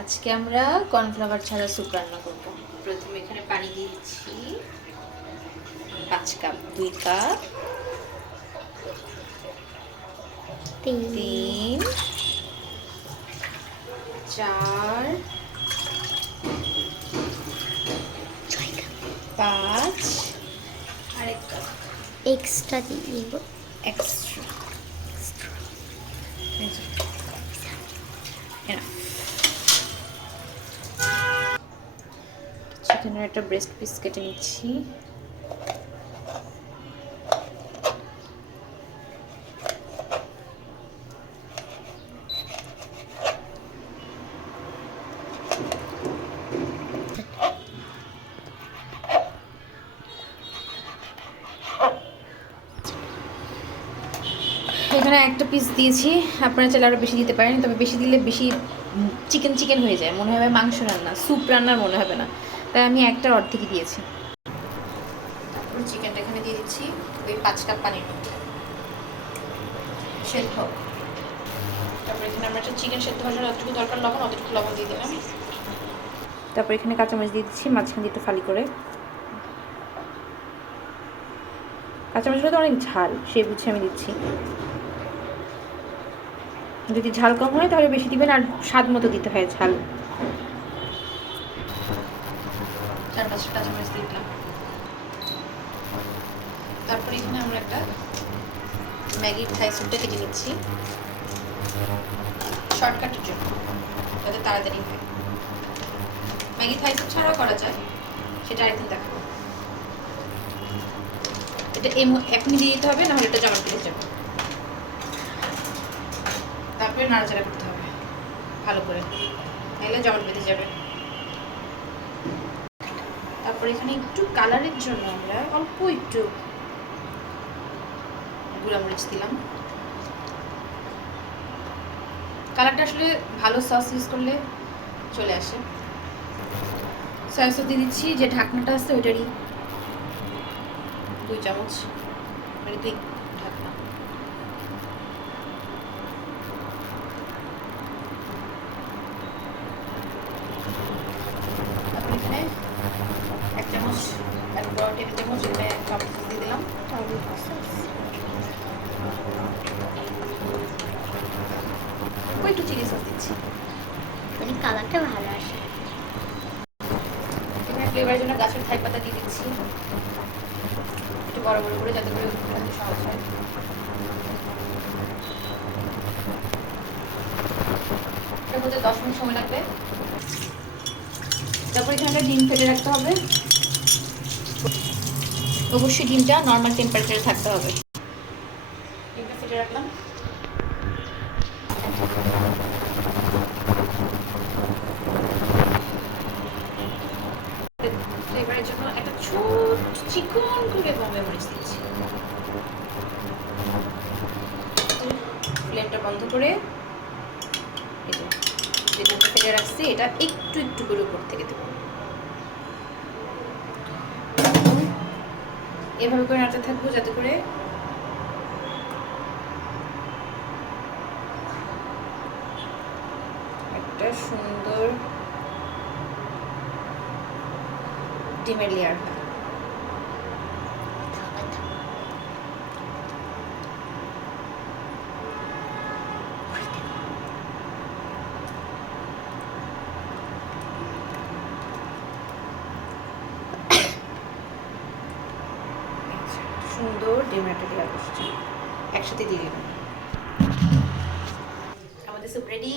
আজকে আমরা কর্নফ্লাওয়ার ছাড়া স্যুপ রান্না করব। প্রথমে এখানে পানি দিয়ে দিচ্ছি 5 কাপ, 2 কাপ, 3, 4, 5 আর 1 কাপ এক্সট্রা দিয়ে দিব। এক্সট্রা। চিকেনের একটা ব্রেস্ট পিস কেটে নিচ্ছি। এখানে একটা পিস দিয়েছি, আপনারা চাইলে আরও বেশি দিতে পারেন, তবে বেশি দিলে বেশি চিকেন চিকেন হয়ে যায়, মনে হবে মাংস রান্না, স্যুপ রান্নার মনে হবে না, তাই আমি একটার অর্ধেকই দিয়েছি। তারপর চিকেনটা এখানে দিয়ে দিচ্ছি ওই 5 কাপ পানির মধ্যে সেদ্ধ। তারপর এখানে আমরা একটা চিকেন সেদ্ধ হওয়ার জন্য যতটুকু দরকার লবণ অতটুকু লবণ দিয়ে দিলাম। তারপর এখানে কাঁচামরিচ দিয়ে দিচ্ছি মাঝখান দিয়ে একটু ফালি করে। কাঁচামরিচগুলো তো অনেক ঝাল, সেই বুঝে আমি দিচ্ছি। যদি ঝাল কম হয় তাহলে বেশি দিবেন, আর স্বাদ মতো দিতে হয় ঝাল। 4-5টা কাঁচামরিচ দিয়ে দিলাম। তারপরে এখানে আমরা একটা ম্যাগির থাই স্যুপটা কেটে নিচ্ছি শর্টকাটের জন্য, যাতে তাড়াতাড়ি হয়। ম্যাগি থাই স্যুপ ছাড়াও করা যায়, সেটা আরেকদিন দেখাবো। এটা এখনই দিয়ে দিতে হবে, নাহলে এটা জমা পেয়ে যাবে। তারপরে নাড়াচাড়া করতে হবে ভালো করে, নাহলে জমাট বেঁধে যাবে। তারপর এখানে একটু কালারের জন্য আমরা অল্প একটু গুঁড়ামরিচ দিলাম। কালারটা আসলে ভালো সস ইউজ করলে চলে আসে। সয়া সস দিয়ে দিচ্ছি, যে ঢাকনাটা আছে ওইটারই 2 চামচ, মানে 2 ঢাকনা। তারপর এখানে 1 চামচ, 1 বড় টেবিল চামচ এখানে টমেটো সস দিয়ে দিলাম। একটু চিলি সস দিচ্ছি, মানে কালারটা ভালো আসে। এখানে ফ্লেভারের জন্য গাছের থাই পাতা দিয়ে দিচ্ছি একটু বড় বড় করে, যাতে করে উঠাতে সহজ হয়। এটা হতে 10 মিনিট সময় লাগবে। তারপর এখানে একটা ডিম ফেটে রাখতে হবে, অবশ্যই ডিমটা নর্মাল টেম্পারেচারে থাকতে হবে। ডিমটা ফেটে রাখলাম। ফ্লেভারের জন্য একটা ছোট চিকন করে বোম্বে মরিচ দিচ্ছি। ফ্লেমটা বন্ধ করে যেটা ফেটে রাখছি এটা একটু একটু করে উপর থেকে দেবো। এভাবে করে নাড়তে থাকবো যাতে করে একটা সুন্দর ডিমের লেয়ার হয়। সুন্দর ডিমের একটা লেয়ার বসছে, একসাথে দিয়ে দেবো। আমাদের স্যুপ রেডি।